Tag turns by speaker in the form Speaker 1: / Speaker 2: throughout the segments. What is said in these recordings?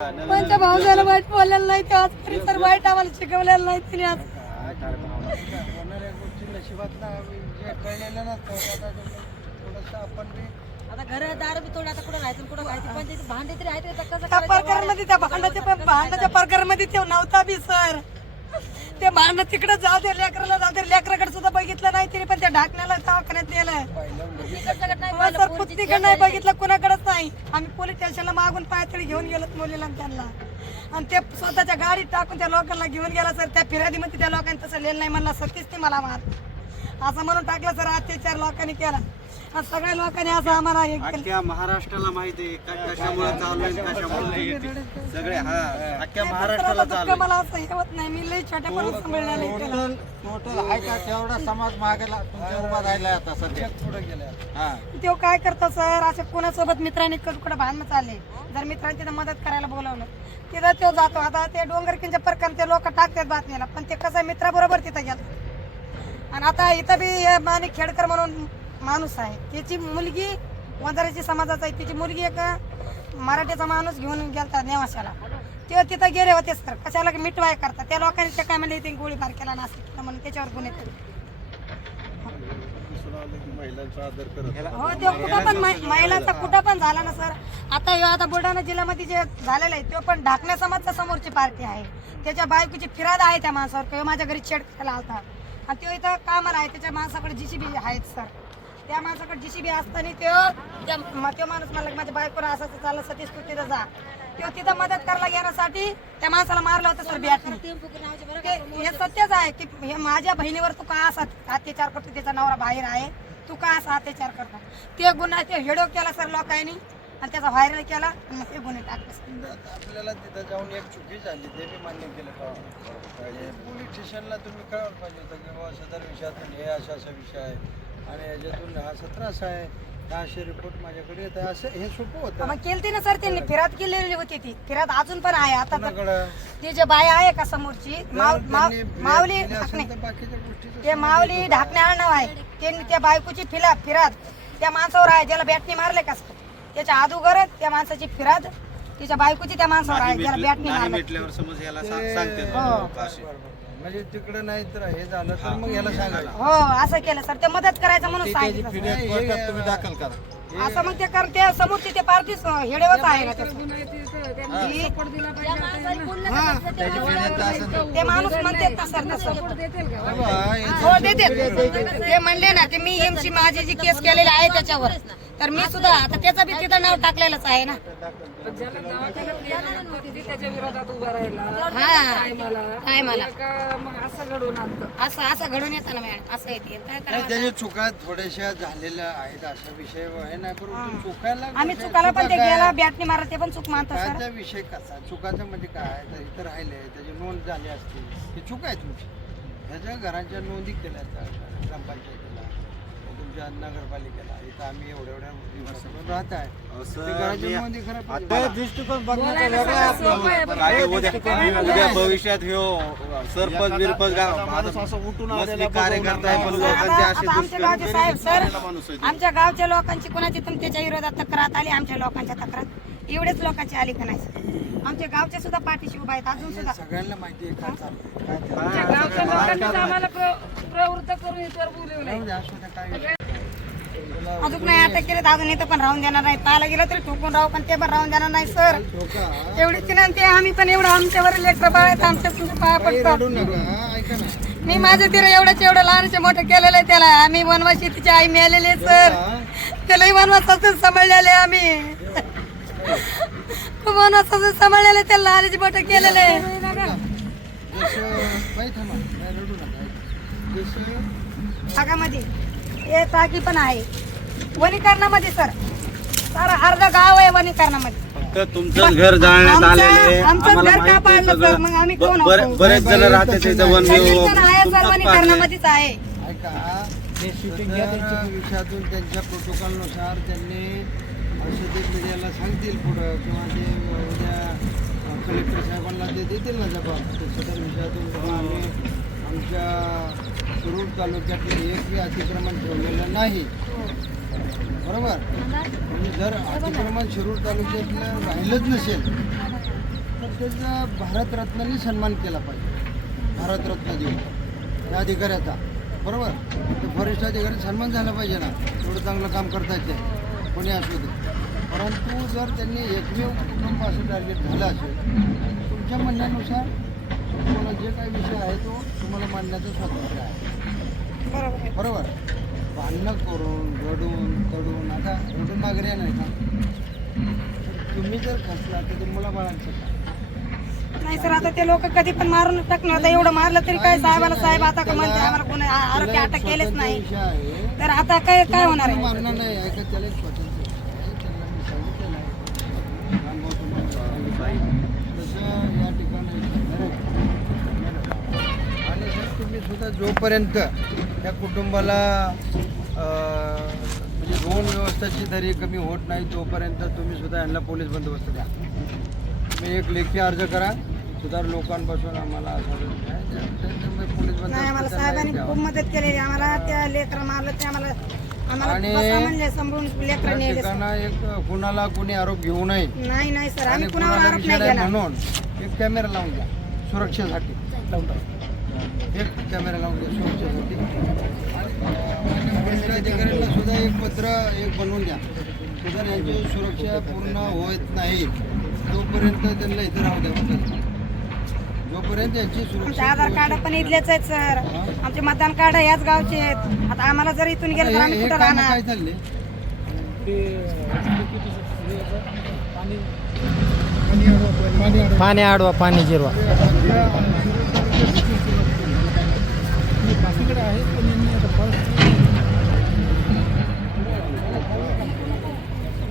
Speaker 1: कोणत्या भावजाला वाईट बोललेलं नाही ते तर वाईट आम्हाला शिकवलेलं नाही तिने आज.
Speaker 2: आता
Speaker 3: घर दार बी तोड आता कुठं राहायचं कुठं राहायचं पण ते भांडे तरी आहेत का कसं
Speaker 1: प्रकरणामध्ये त्या भांडाच्या ते नव्हता बी सर. ते भांड तिकडे जाऊ दे लेकराला जाऊ दे. लेकराकडे सुद्धा बघितलं नाही तरी पण त्या ढाकण्याला दवाखान्यात नेलं सर पुस्तिकडे नाही बघितलं कुणाकडेच नाही. आम्ही पोलीस स्टेशनला मागून पायतळी घेऊन गेलो मुलीला त्यांना. आणि ते स्वतःच्या गाडीत टाकून त्या लोकांना घेऊन गेला सर. त्या फिर्यादीमध्ये त्या लोकांनी तसं लिहिलं नाही म्हणला सतीच ते मला मार. असं म्हणून टाकलं सर अत्याचार लोकांनी केला. आणि सगळ्या लोकांनी असं आम्हाला हे केलं.
Speaker 4: अख्ख्या महाराष्ट्राला माहिती आहे का- कशामुळे चालू आहे कशामुळे नाही. सगळे हा अख्ख्या महाराष्ट्राला चालू आहे.
Speaker 1: मला असं हे होत नाही. मी लई छोट्यापर्यंत सांभाळलेलं आहे त्याला.
Speaker 2: टोटल टोटल आहे का तेवढा समाज मागेला तुमच्या उभा राहिला आता सध्या. पुढे गेल्या. हा.
Speaker 1: तो काय करतो सर? असे कोणासोबत मित्रांनी कुठं भांडणं चालले? जर मित्रांनी तिथं मदत करायला बोलावलं तिथं तो जातो. आता ते डोंगरकिंच्या प्रकार ते लोक टाकतात बातमीला. पण ते कसं आहे, मित्राबरोबर तिथं गेलं. आणि आता इथं बी हे माणिक खेडकर म्हणून माणूस आहे. त्याची मुलगी वंजाऱ्याची समाजाचा आहे. तिची मुलगी एक मराठीचा माणूस घेऊन गेलता नेवाशाला. तेव्हा तिथं गेले होते सर. कशाला की मिटवाय करतात? त्या लोकांनी ते काय म्हणले ते गोळीबार केला नाशिक केला म्हणून त्याच्यावर गुन्हे हो ते कुठं पण महिलांचा कुठं पण झाला ना सर. आता ह्यो आता बुलढाणा जिल्ह्यामध्ये जे झालेलं आहे तो पण ढाकण्या समाजचा समोरची पार्टी आहे. त्याच्या बायकोची फिराद आहे त्या माणसावर. किंवा माझ्या घरी छेड करायला आलता. आणि तो इथं कामाला आहे. त्याच्या माणसाकडे जीसीबी आहेत सर. त्या माणसाकडे जीसीबी असताना तो त्या म- तो माणूस मला माझ्या बायकोला असं असं चाललं सतीश तू तिथं जा. तो तिथं मदत करायला घेण्यासाठी त्या माणसाला मारलं होतं सर बॅटने हे सत्यच आहे की हे माझ्या बहिणीवर तू का असा अत्याचार करतो? त्याचा नवरा बाहेर आहे. तू का असा अत्याचार करतो? ते गुन्हा ते हेडो केला सर लोकांनी आणि त्याचा व्हायरल केला आणि मग ते गुन्हे टाकले
Speaker 2: आपल्याला तिथं जाऊन एक चुकी झाली ते मी मान्य केलं पाहिजे पोलीस स्टेशनला तुम्ही कळवलं पाहिजे होतं की बाबा सदर विषयातून हे असा असा विषय आहे. आणि याच्यातून हा सतरा असा आहे. हा असे रिपोर्ट माझ्याकडे येत आहे. असं हे सोपं होतं.
Speaker 1: मग केलती ना सर त्यांनी. फिरात केलेली होती ती. फिरात अजून पण आहे. आता तर
Speaker 2: कोणाकडं?
Speaker 1: ती जे बाय आहे का समोरची? माव-
Speaker 2: जर
Speaker 1: माव-
Speaker 2: त्यांनी
Speaker 1: माऊली
Speaker 2: केली असेल
Speaker 1: ढाकणे.
Speaker 2: तर बाकीच्या गोष्टीचं
Speaker 1: ते माऊली ढाकणे आडनाव आहे. त्यांनी त्या बायकोची फिरा फिरात. त्या माणसावर आहे. ज्याला बॅटनी मारले का? त्याच्या अगोदर त्या माणसाची फिराद तिच्या बायकोची त्या माणसावर आहे. ज्याला बॅटनी
Speaker 4: नाही
Speaker 1: मारले.
Speaker 4: भेटल्यावर समज याला सांगते
Speaker 1: हो.
Speaker 4: अशी.
Speaker 2: म्हणजे तिकडे नाही तर हे झालं तर मग याला सांगायला
Speaker 1: हो असं केलं सर. ते मदत करायचं म्हणून सांगितलं सर.
Speaker 2: तुम्ही दाखल करा.
Speaker 1: असं मग ते कर ते समोरची ते पार्टी हेडेवच आहे ना त्याचं. ती- ते माणूस म्हणते तसं? हो देते ते म्हणले ना ते मी एमसी माझी जी केस केलेली आहे त्याच्यावर. तर मी सुद्धा आता त्याचं बी तिथं नाव टाकलेलंच आहे ना.
Speaker 5: त्याच्या विरोधात उभा राहिला.
Speaker 1: हा. काय मला?
Speaker 5: का मग असं घडून आणतं?
Speaker 1: असं असं घडून येतं ना मॅडम असं येते. काय
Speaker 2: नाही
Speaker 1: करावं
Speaker 2: त्याच्या चुका थोड्याशा झालेल्या आहेत असा विषय आहे ना करून चुकायला
Speaker 1: आम्ही चुकाला पण ते
Speaker 2: चुका काय?
Speaker 1: गेला बॅटनी मारा ते पण चूक मानतो सर.
Speaker 2: चुकाचा विषय कसा? चुकाचं म्हणजे काय? तर इथं राहिले त्याची नोंद झाली असती. चूक आहे तुमची. ह्याच्या घराच्या नोंदी केल्या आहेत ग्रामपंचायतीला तुमच्या नगरपालिकेला. इथं आम्ही एवढ्या एवढ्या दिवसापासून राहत आहे.
Speaker 4: असं
Speaker 2: ते घराच्या
Speaker 4: मी-
Speaker 2: नोंदी खराब
Speaker 4: आता
Speaker 2: झाल्या.
Speaker 4: काय उद्या उद्या भविष्यात ह्यो सरपंच बिरपंच मसली कार्यकर्ता आहे पण
Speaker 1: सर,
Speaker 4: लोकांचे
Speaker 1: आता
Speaker 4: असे
Speaker 1: आता आमच्या गावचे
Speaker 4: दुष्कर्म
Speaker 1: साहेब
Speaker 4: करणारा माणूस
Speaker 1: सर
Speaker 4: आहे तो.
Speaker 1: आमच्या गावच्या लोकांची कोणाची पण त्याच्या विरोधात तक्रार आली आमच्या लोकांच्या तक्रार. एवढेच लोकांची आली का नाही सर? आमच्या गावचे सुद्धा पाठीशी उभा आहेत अजून सुद्धा.
Speaker 2: सगळ्यांना माहिती आहे काय काय
Speaker 5: गावच्या लोकांनीच आम्हाला प्र- प्रवृत्त करून इथवर बोलवलंय.
Speaker 2: जाऊ दे, असू द्या, काय विषय.
Speaker 1: अजून नाही अटक केले तर अजून इथं पण राहून देणार नाही. पाहायला गेलं तरी ठोकून राहू पण ते पण राहून देणार नाही सर.
Speaker 2: चुका
Speaker 1: एवढी विनंती आहे आम्ही पण एवढं आमच्यावर लेकर बाळ आहेत आमच्या पाया
Speaker 2: काही
Speaker 1: पडतो.
Speaker 2: रडू नका ऐका ना.
Speaker 1: मी माझं तिला एवढंच एवढं लहानचे मोठं केलेलं आहे त्याला. आम्ही वनवासी तिची आई मिळालेली आहे सर. त्यालाही वनवासातून सांभाळलेले आम्ही. खूप वनवासातून सांभाळलेले त्याला लहानचे मोठं केलेलं आहे. भागामध्ये हे टाकी पण आहे. वनीकरणामध्ये सर. सारा अर्ध गाव आहे वनीकरणामध्ये.
Speaker 4: फक्त तुमचं घर जाळण्यात
Speaker 1: आमचं-
Speaker 4: आलेलं आहे.
Speaker 1: आमचं
Speaker 4: आम्हाला
Speaker 1: घर का
Speaker 4: माहिती आहे
Speaker 1: पाडलं सर? मग आम्ही
Speaker 4: सगळं
Speaker 1: कोण
Speaker 4: ब- बरे-
Speaker 1: आहोत?
Speaker 4: बरेच जण राहते तिथं वन
Speaker 1: सगळेजण आहे सर
Speaker 4: तुमचाच पाडलंय.
Speaker 1: वनीकरणामध्येच आहे.
Speaker 2: ऐका विषयातून त्यांच्या प्रोटोकॉलनुसार त्यांनी ते मीडियाला सांगतील पुढं किंवा ते उद्या कलेक्टर साहेबांना ते देतील ना जबाब. ते सदर विषयातून आम्ही आमच्या शिरूर तालुक्यातील एकही अतिक्रमण ठेवलेलं नाही. बरोबर? म्हणजे जर अतिक्रमण शिरूर तालुक्यातलं राहिलंच नसेल तर त्याचा भारतरत्नाने सन्मान केला पाहिजे. भारतरत्न देऊन. त्या अधिकाऱ्याचा. बरोबर? ते फॉरेस्ट अधिकारी सन्मान झाला पाहिजे ना. एवढं चांगलं काम करता ते. कोणी असू दे. परंतु जर त्यांनी एकमेव कुटुंब असं टार्गेट झालं असेल तुमच्या म्हणण्यानुसार तुम्हाला जे काही विषय आहे तो तुम्हाला मांडण्याचं स्वातंत्र्य आहे
Speaker 1: बरोबर आहे.
Speaker 2: बरोबर? भांडणं करून रडून तडून आता रडून नागरिक नाही का? तुम्ही जर खचला तर ते मुलाबाळांचं काय
Speaker 1: नाही सर आता ते लोक कधी पण मारून टाकणार. आता एवढं मारलं तरी काय साहेबाला साहेब आता का म्हणते आम्हाला कोणी आ- आरोपी अटक केलेच नाही.
Speaker 2: आहे.
Speaker 1: तर आता काय काय होणार आहे?
Speaker 2: मारणार नाही. ऐका त्याला एक स्वातंत्र्य आहे. त्यांना मी सांगितलेलं आहे. रामभाऊ तुम्हाला सांगितलं. तसं या ठिकाणी आणि सर तुम्ही सुद्धा जोपर्यंत त्या कुटुंबाला म्हणजे दोन व्यवस्थाची दरी कमी होत नाही तोपर्यंत तुम्ही सुद्धा यांना पोलीस बंदोबस्त द्या. तुम्ही एक लेखी अर्ज करा. सुधार लोकांपासून आम्हाला पोलीस
Speaker 1: नाही साहेबांनी. खूप मदत केलेली आहे. आम्हाला त्या लेकर मारलं ते आम्हाला आम्हाला
Speaker 2: आणि-
Speaker 1: बसा म्हणले समजून लेकर
Speaker 2: त्या
Speaker 1: नेले.
Speaker 2: ठिकाणं एक कुणाला कोणी आरोप घेऊ नये.
Speaker 1: नाही नाही सर.
Speaker 2: आणि
Speaker 1: आम्ही कुणावर
Speaker 2: कुणाला
Speaker 1: आरोप नाही केला.
Speaker 2: म्हणून एक कॅमेरा लावून द्या. सुरक्षेसाठी. एक कॅमेरा लावून द्या सुरक्षेसाठी अधिकाऱ्यांना सुद्धा एक पत्र एक बनवून द्या. सुद्धा यांची सुरक्षा पूर्ण होत नाही. तोपर्यंत त्यांना इथे राहू द्या. जोपर्यंत यांची
Speaker 1: आमचे
Speaker 2: सुरक्षा
Speaker 1: आधार कार्ड पण इथलेच आहेत सर. आमचे मतदान कार्ड याच गावचे आहेत. आता आम्हाला जर इथून गेलं तर
Speaker 2: हे-
Speaker 1: आम्ही कुठं राहणार?
Speaker 2: काय चालले
Speaker 6: पाणी आडवा पाणी जिरवा.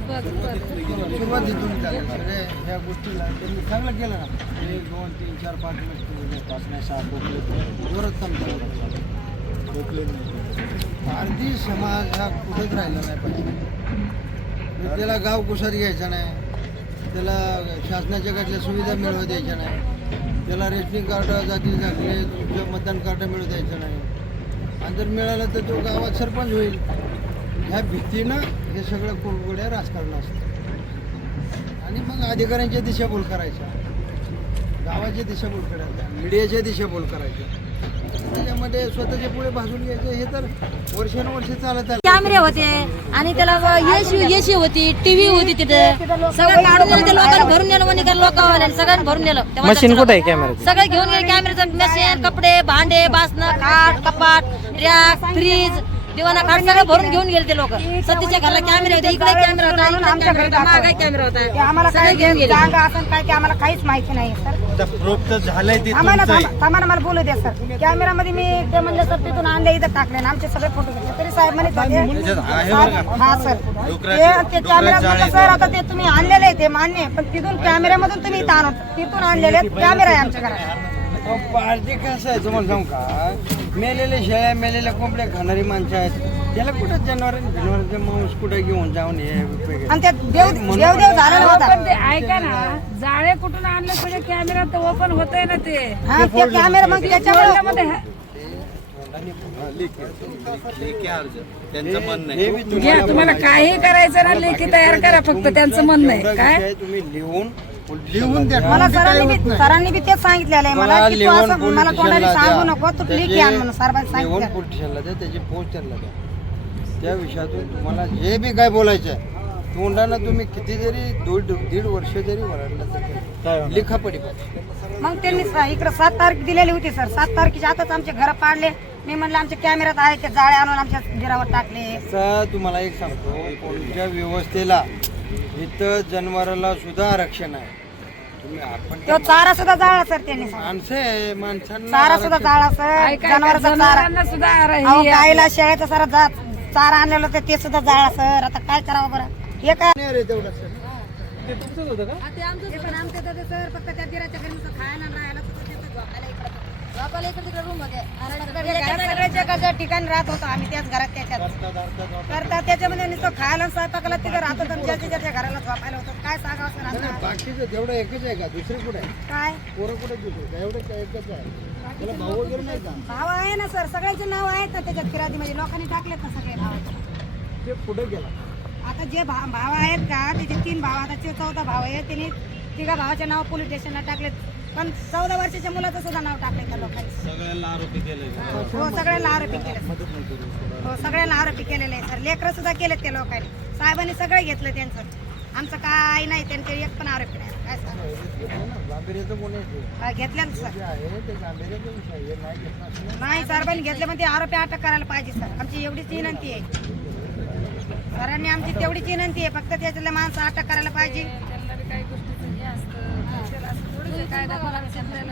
Speaker 2: सुरुवात तिथून सगळे ह्या गोष्टीला. त्यांनी चांगलं केलं ना. एक दोन तीन चार पाच मिनिट म्हणजे पाच नाही सहा बोकले जोरच काम चालू भारतीय समाज हा कुठंच राहिला नाही पाहिजे. म्हणजे त्याला गाव कुसार घ्यायचा नाही. त्याला शासनाच्या कडल्या सुविधा मिळवू द्यायच्या नाही. त्याला रेशनिंग कार्ड जाती झाले तुमचं मतदान कार्ड मिळू द्यायचं नाही. आणि जर मिळालं तर तो गावात सरपंच होईल. ह्या भीतीनं हे सगळं कुरगुड्या राजकारण असतं. आणि मग अधिकाऱ्यांच्या दिशाभूल करायच्या. गावाच्या दिशाभूल करायच्या. मीडियाच्या दिशाभूल करायच्या. त्याच्यामध्ये स्वतःच्या पुढे घ्यायचं हे तर वर्षानुवर्ष चालत आलं.
Speaker 3: कॅमेरे होते आणि त्याला येशी येशी होती टीव्ही होती तिथे. सगळं काढून दिलं ते लोकांनी भरून नेलं म्हणजे लोकांना सगळ्यांनी भरून नेलं. तेव्हा
Speaker 6: मशीन कुठे आहे
Speaker 3: सगळे घेऊन गेले कॅमेऱ्याचं मशीन कपडे भांडे बासनं खाट कपाट रॅक फ्रीज दिवाना खाट सगळं भरून घेऊन गेले ते लोक. सतीच्या घराला कॅमेरे होते इकडे कॅमेरा होता इकडे कॅमेरा होता मागे कॅमेरा होता.
Speaker 1: आम्हाला
Speaker 3: सगळे
Speaker 1: काय
Speaker 3: घेऊन गेले.
Speaker 1: असं काय आम्हाला काहीच माहिती नाही सर.
Speaker 4: प्रूफ तर झालंय ते
Speaker 1: आम्हाला
Speaker 4: तुमचंही.
Speaker 1: थांबा ना मला बोलू द्या सर कॅमेरामध्ये मी ते म्हणले सर तिथून आणले इथं टाकले आणि आमचे सगळे फोटो घेतले तरी साहेब म्हणत होते
Speaker 4: त्याच्यात आहे?
Speaker 1: हा सर
Speaker 4: डुकराचे-
Speaker 1: ते- कॅमेरा म्हणलं, सर आता ते तुम्ही आणलेले आहे ते मान्य आहे. पण तिथून कॅमेऱ्यामधून तुम्ही इथं आणून तिथून आणलेले आहेत. कॅमेरा आहे आमच्या घरात
Speaker 2: पार्टी कसं आहे तुम्हाला सांगू का मेलेले शेळ्या मेलेल्या कोंबड्या खाणारी माणसं आहेत. त्याला कुठं जनावर जनावरांचे मांस कुठे घेऊन जाऊन हे उपयोग आहे?
Speaker 1: आणि ते देव देव देव झालेला होता
Speaker 5: पण ते ऐका ना जाळे कुठून आणलं सगळे कॅमेरा तर ओपन होतंय ना ते.
Speaker 1: हा ते कॅमेरा मग त्याच्यावर
Speaker 5: मध्ये हा-
Speaker 4: लेखी अर्ज त्यांचं म्हणणं
Speaker 2: हे
Speaker 4: आहे
Speaker 2: बी
Speaker 5: घ्या
Speaker 2: तुम्हाला
Speaker 5: तुम्हाला काही करायचं ना लेखी तयार करा फक्त त्यांचं म्हणणं आहे. काय?
Speaker 2: तुम्ही लिहून लिहून द्या.
Speaker 1: मला
Speaker 2: काय
Speaker 1: सरांनी बी. सरांनी बी तेच सांगितलेलं आहे मला की तू असं मला कोणाला सांगू. नको तू लिखी आण म्हणून सरांनी
Speaker 2: लिहून
Speaker 1: सांगितलं
Speaker 2: पोलीस स्टेशनला द्या त्याची पोस्ट त्यांना द्या त्या विषयातून तुम्हाला जे बी काय बोलायचं आहे तोंडानं तुम्ही किती जरी दीड दीड वर्ष जरी वरडलं तर लिखापडी पाहिजे
Speaker 1: मग त्यांनी सा- इकडं सात तारीख दिलेली होती सर. सात तारखेच्या आताच आमचे घर पाडले. मी म्हणलं आमच्या कॅमेऱ्यात आहे ते जाळे आणून आमच्या घरावर टाकले.
Speaker 2: आता तुम्हाला एक सांगतो कोणत्या व्यवस्थेला इथं जनावराला सुद्धा आरक्षण आहे. तुम्ही आपण
Speaker 1: तो चारा सुद्धा जाळला सर त्यांनी
Speaker 2: माणसं आहे माणसांना
Speaker 1: चारा सुद्धा जाळला सर जनावरांचा चारा.
Speaker 5: जनावरांना सुद्धा
Speaker 1: अहो
Speaker 5: हे-
Speaker 1: गायला शेळ्याचा सर जा चारा आणलेलं होतं ते सुद्धा जाळला सर. आता काय करावं बरं? हे काय?
Speaker 2: नाही रे तेवढं सर.
Speaker 1: ते पण ते सर फक्त त्या दिराच्या घरी नुसतं खायला आणि राहायला सुद्धा देतात झोपायला
Speaker 3: झोपायला इकडे तिकडे
Speaker 1: रूममध्ये. ठिकाणी राहत होतो आम्ही त्याच घरात त्याच्यात. करता त्याच्यामध्ये नुसतं खायला स्वयंपाकाला तिथं राहत होतो ज्याच्या ज्याच्या घराला झोपायला होतं. काय सांगावं
Speaker 2: बाकीचं तेवढं एकच आहे का? दुसरे कुठे आहे?
Speaker 1: काय?
Speaker 2: पोरं कुठे दुसरे? एवढं काय एकच आहे? भाऊ वगैरे नाही का?
Speaker 1: भाव आहे ना सर. सगळ्यांचे नाव आहेत ना त्याच्यात फिरादी म्हणजे लोकांनी टाकलेत ना सगळे नाव
Speaker 2: ते पुढे गेला.
Speaker 1: आता जे भा- भाव आहेत का त्याचे तीन भाव आता चौथा भाव आहे त्यांनी तिघा भावाचे नाव पोलीस स्टेशनला टाकले पण चौदा वर्षाच्या मुलाचं सुद्धा नाव टाकले त्या लोकांनी.
Speaker 4: सगळ्यांना आरोपी केले
Speaker 1: हो सगळ्यांना आरोपी केले हो सगळ्यांना आरोपी केलेले आहे सर. लेकरं सुद्धा केलेत त्या लोकांनी. साहेबांनी सगळं घेतलं त्यांचं. आमचं काय नाही त्यांचे एक पण आरोपी नाही. काय सांगू? हा, घेतलं
Speaker 2: जे
Speaker 1: सर
Speaker 2: नाही
Speaker 1: साहेबांनी घेतले म्हणजे आरोपी अटक करायला पाहिजे सर. आमची एवढीच विनंती आहे. सरांनी आमची तेवढीच विनंती आहे. फक्त त्याच्यातल्या माणसं अटक करायला पाहिजे
Speaker 5: त्यांना बी काही गोष्टीचं हे असतं त्याला असं थोडं काही कायदा कोणाला समजायला नाही.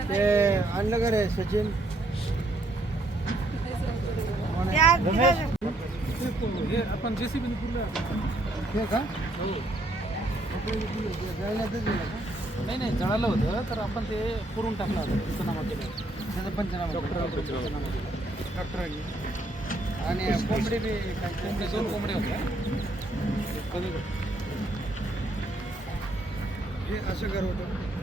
Speaker 2: ते आणलं का रे सचिन? हे का जळण्यातच गेलं का?
Speaker 6: नाही नाही जळालं होतं तर आपण ते पुरून टाकलं होतं पंचनामा केलं
Speaker 2: त्याचा पंचनामा डॉक्टरांनी आणि कोंबडी बी काय
Speaker 6: कोंबडे दोन कोंबडे होते कमी
Speaker 2: हे असं घर होतं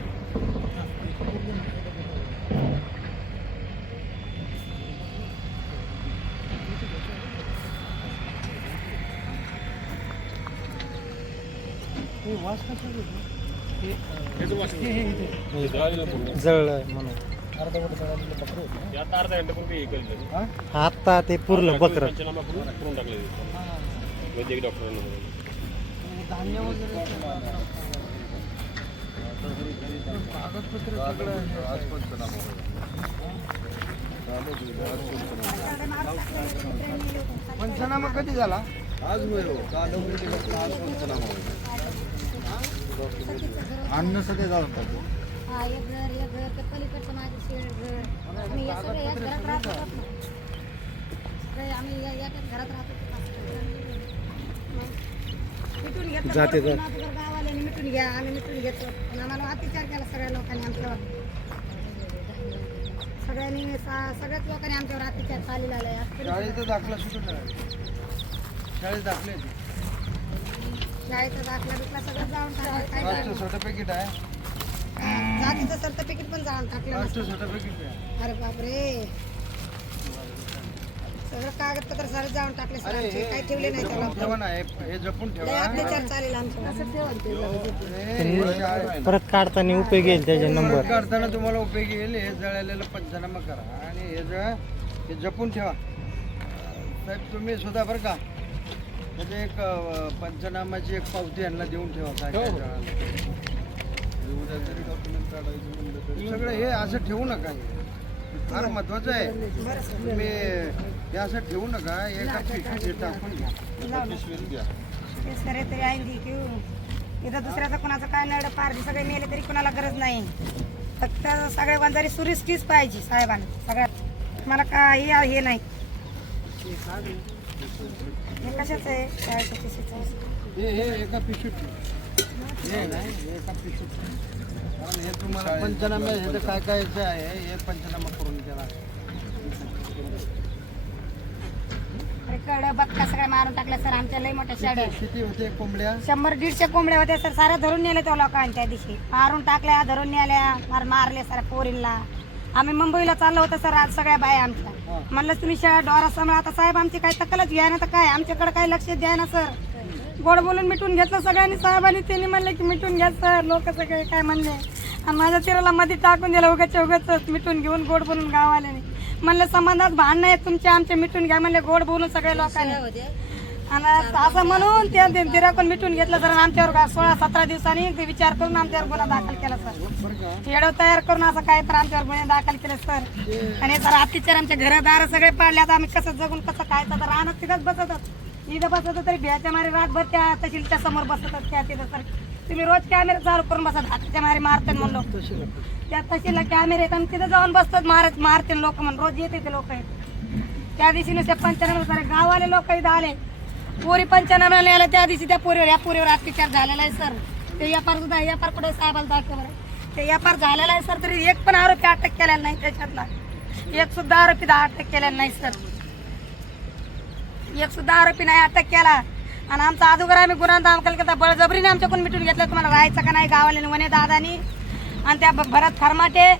Speaker 2: हे वास कसा येतो?
Speaker 6: जळलं म्हणून आता ते पुरलं बकर
Speaker 2: धान्य वगैरे कागदपत्र सगळं पंचनामा कधी झाला
Speaker 4: आज होईल हो. काल आज पंचनामा होईल अन्न सगळे जाऊन टाकू.
Speaker 3: हा एक घर एक घर ते पलीकडचं माझं शेड घर. आम्ही या याच घरात राहत ना. सगळे आम्ही या याच्याच घरात राहत होतो
Speaker 1: मिटून घेतलं
Speaker 6: जाते
Speaker 1: माझं गावाल्याने मिटून घ्या. आम्ही मिटून घेतो. पण आम्हाला अत्याचार केला सगळ्या लोकांनी आमच्यावर. सगळ्यांनी सा- सगळ्याच लोकांनी आमच्यावर अत्याचार चाललेला आहे.
Speaker 2: शाळेचा दाखला सुटून शाळेत दाखले.
Speaker 1: शाळेचा दाखला बिकला सगळं जाऊन टाकलं
Speaker 2: सर्टिफिकेट आहे.
Speaker 1: करायचं? जातीचं सर्टिफिकेट पण जाऊन टाकलं
Speaker 2: आहे.
Speaker 1: अरे बापरे. सगळं कागदपत्र सारे जाऊन टाकले सर आमचे.
Speaker 2: हे
Speaker 1: काही ठेवले नाही त्याला
Speaker 2: हे जपून ठेवा.
Speaker 1: अत्याचार चालेल
Speaker 2: हे-
Speaker 6: परत काढताना उपयोग येईल त्याचे नंबर.
Speaker 2: काढताना तुम्हाला उपयोगी येईल हे जळालेलं पंचनामा करा. आणि हे जळ हे जपून ठेवा. साहेब तुम्ही सुद्धा बरं का. त्याचे एक अं, पंचनामाची एक पावती यांना देऊन ठेवा काय काय
Speaker 4: काढायचं म्हणलं तरी
Speaker 2: सगळं हे असं ठेवू नका. हे. फार महत्वाचं आहे. तुम्ही हे असं ठेवू नका. एका पिशवीत हे टाकून घ्या.
Speaker 1: सरे तरी आहे की इथं दुसऱ्याचं कोणाचं काय नड पार सगळे मेले तरी कोणाला गरज नाही. फक्त सगळे वंजारी सुरिष्टीच पाहिजे साहेबांना. सगळ्यात मला काही हे नाही. हे कशाचं आहे? शाळेचं पिशवीचं? आहे.
Speaker 2: हे हे एका पिशवीत ठेव हे नाही हे एका पिशवीत ठेव. कारण हे तुम्हाला पंचनामे हे काय काय जे आहे हे पंचनामा करून द्या
Speaker 1: अरे कड बक्का सगळ्या मारून टाकल्या सर आमच्या लई मोठ्या शाळेत.
Speaker 2: किती होते कोंबड्या?
Speaker 1: शंभर दीडशे कोंबड्या होत्या सर साऱ्या धरून नेले त्या लोकांनी त्या दिवशी. मारून टाकल्या धरून नेल्या मार मारले सर पोरींना. आम्ही मुंबईला चाललो होतो सर आज सगळ्या बाया आमच्या. म्हणलं तुम्ही डोरा सांभाळा आता. साहेब आमची काय तक्कलच घ्या ना तर काय? आमच्याकडे काय लक्ष द्या ना सर. गोड बोलून मिटून घेतलं सगळ्यांनी. साहेबांनी त्यांनी म्हणले की मिटून घ्या सर. लोक सगळे काय म्हणले? आणि माझ्या तिराला मध्ये टाकून दिलं उगाच उगाच मिटून घेऊन गोड बोलून गावाल्याने. म्हणलं संबंधात भांडणं आहेत तुमचे आमचे मिटून घ्या. म्हणले गोड बोलून सगळ्या लोकांनी. आणि असं म्हणून त्या दिराकून मिटून घेतलं सर आमच्यावर सोळा सतरा दिवसांनी ते विचार करून आमच्यावर गुन्हा दाखल केला सर. येडव तयार करून असं काय तर आमच्यावर गुन्हे दाखल केले सर. आणि सर अतिचार आमच्या घरदार सगळे पाडले आता आम्ही कसं जगून कसं काय? तर राहणं तिथंच बसतात. इथं बसत तरी भ्याच्या मारे रातभर त्या तहसीलच्या समोर बसतात त्या तिथं सर. तुम्ही रोज कॅमेरे चालू करून बसत हाताच्या मारे मारतात म्हणलो. त्या तशीला कॅमेरे आहेत आणि तिथं जाऊन बसतात मारत मारते लोक म्हणून. रोज येते ते लोक त्या दिवशी नुसते पंचनामे गावाले लोक इथं आले. पोरी पंचनामे आल्या त्या दिवशी त्या पोरीवर या पोरीवर अत्याचार झालेला आहे सर. ते व्यापार सुद्धा व्यापार कुठे साहेबाला दाखवलं ते व्यापार झालेला आहे सर तरी एक पण आरोपी अटक केलेला नाही त्याच्यातला. एक सुद्धा आरोपी दा- अटक केलेला नाही सर. एक सुद्धा आरोपी नाही अटक केला. आणि आमचा अगोदर आम्ही गुन्हा दाखल केला बळजबरीने आमच्याकडून मिटून घेतलं तुम्हाला राहायचं का नाही गावाला वने दादानी. आणि त्या भरत खरमाटे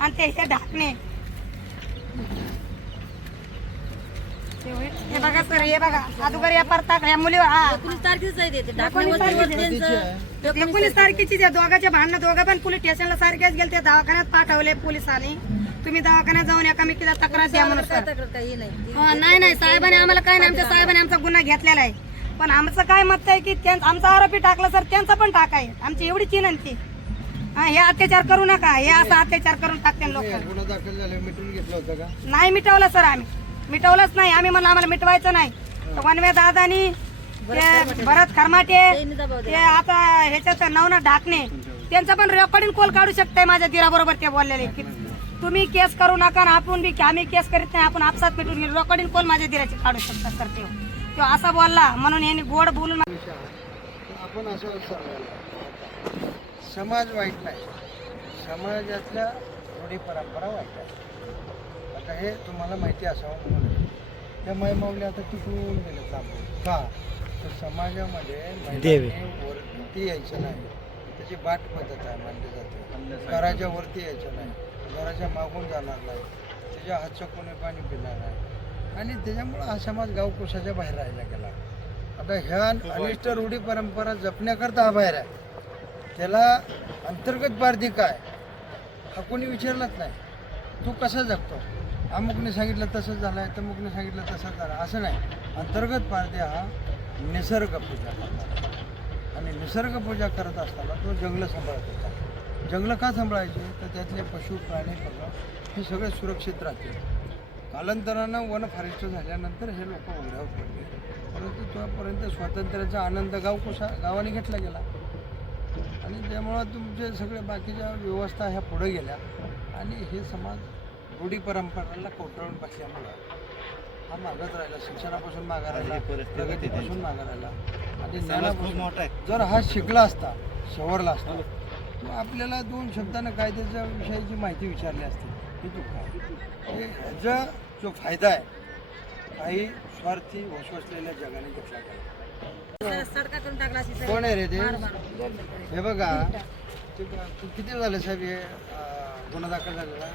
Speaker 1: आणि ते हे ढाकणे. हे बघा सर हे बघा. अगोदर या परताक या मुलीवर हा.
Speaker 3: एकोणीस तारखेच आहे ते. ते ढाकणे
Speaker 1: एकोणीस
Speaker 3: वस्तीवर
Speaker 1: तारखेचे.
Speaker 3: त्यांचं
Speaker 1: एकोणीस तारखेची जे दोघांचे भांडणं दोघं पण पोलीस स्टेशनला सारखेच गेले ते दवाखान्यात पाठवले पोलिसांनी. तुम्ही दवाखान्यात जाऊन एकामेकीला तक्रार द्या म्हणून सर.
Speaker 3: तक्रार काही नाही.
Speaker 1: हो, नाही नाही. साहेबांनी आम्हाला काय नाही आमच्या साहेबांनी आमचा गुन्हा घेतलेला आहे. पण आमचं काय मत आहे की त्यां- आमचा आरोपी टाकला सर त्यांचा पण टाकाय आमची एवढीच विनंती. हा हे अत्याचार करू नका. हे असं अत्याचार करून टाकते लोक.
Speaker 2: गुन्हा दाखल झाले मिटून घेतलं होतं का?
Speaker 1: नाही मिटवलं सर आम्ही. मिटवलंच नाही. आम्ही म्हणलं आम्हाला मिटवायचं नाही. तर वनवे दादानी ते भरत खरमाटे ते आता ह्याच्यात नवना ढाकणे त्यांचं पण रेकॉर्डिंग कॉल काढू शकते माझ्या दिराबरोबर ते बोललेले. की तुम्ही केस करू नका आणि आपण बी आम्ही केस करीत नाही आपण आपसात मिटून घेऊ. रेकॉर्डिंग कॉल माझ्या दिराची काढू शकता सर ते. तो असा बोलला म्हणून यांनी गोड बोलून
Speaker 2: आपण असं समाज वाईट नाही. समाजातल्या रूढी परंपरा वाईट आहे. आता हे तुम्हाला माहिती असावं म्हणून. त्या मायमावल्या आता टिकून गेले लांबून का? तर समाजामध्ये महिलांनी वरती यायचं नाही. त्याची बाट पद्धत आहे मानली जाते. घराच्या वरती यायचं नाही. घराच्या मागून जाणार नाही. त्याच्या हातचं कोणी पाणी पिणार नाही. आणि त्याच्यामुळं हा समाज गावकोशाच्या बाहेर राहायला गेला. आता ह्या अनिष्ट रूढी परंपरा जपण्याकरता हा बाहेर आहे. त्याला अंतर्गत पारधी काय? हा कोणी विचारलाच नाही. तू कसा जगतो? अमुकने सांगितलं तसंच झालं आहे तमुकने सांगितलं तसंच झालं असं नाही. अंतर्गत पारध्या हा निसर्ग पूजा करतात. आणि निसर्ग पूजा करत असताना तो जंगलं सांभाळत. होता जंगलं का सांभाळायचे? तर त्यातले पशु प्राणी पक्ष हे सगळे सुरक्षित राहतील. कालांतरानं वन फॉरेस्ट झाल्यानंतर हे लोक उघड्यावर पडले. परंतु तोपर्यंत स्वातंत्र्याचा आनंद गाव कसा गावाने घेतला गेला. आणि त्यामुळं तुमचे सगळे बाकीच्या व्यवस्था ह्या पुढे गेल्या. आणि हे समाज रूढी परंपराला कोटळून बसल्यामुळं हा मागत राहिला. शिक्षणापासून मागा राहिला प्रगतीपासून मागा राहिला. आणि ज्ञानापासून
Speaker 4: मोठा आहे.
Speaker 2: जर हा शिकला असता सवरला असता तर आपल्याला दोन शब्दानं कायद्याच्या विषयीची माहिती विचारली असती. की तू हे ह्याचा जो फायदा आहे काही स्वार्थी वसवसलेल्या जगाने घेतला पाहिजे. कोण आहे रे ते. हे बघा ते किती झाले साहेब हे गुन्हा दाखल झालेला?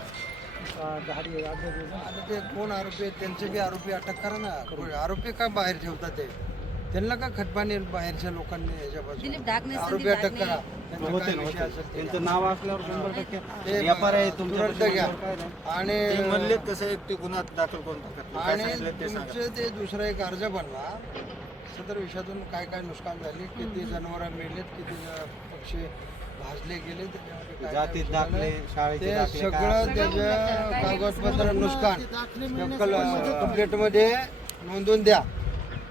Speaker 2: आता ते कोण आरोपी आहेत त्यांचे बी आरोपी अटक करा ना आरोपी का बाहेर ठेवतात ते? त्यांना का खटपाणी बाहेरच्या लोकांनी याच्यापासून
Speaker 3: दिलीप ढाकणे,
Speaker 2: आरोपी अटक करा. त्यांचा ते.
Speaker 4: त्यांचं नाव असल्यावर शंभर टक्के
Speaker 2: ते
Speaker 4: व्यापार आहे तुमच्या
Speaker 2: तुरंत घ्या. आणि
Speaker 4: म्हणले कसं आहे ते गुन्हा दाखल करून
Speaker 2: आणि तुमचे ते दुसरा एक अर्ज बनवा सदर विषयातून काय काय नुकसान झाले किती जनावरं मेलेत किती ज- पक्षी भाजले गेले त्याच्यामध्ये
Speaker 4: जातीत दाखले. शाळेचे
Speaker 2: ते
Speaker 4: दाखले, काय
Speaker 2: सगळं. त्याच्या कागदपत्र नुकसान कंप्लेंटमध्ये नोंदवून द्या.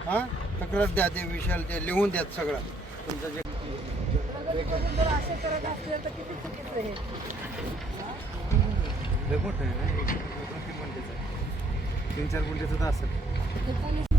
Speaker 2: हां? तक्रार द्या ते विषयाला ते लिहून द्या सगळं. तुमचं जे
Speaker 4: लय मोठं आहे ना? एक- दोन- तीन गुंठेचं आहे. तीन चार गुंठेचं तर असेल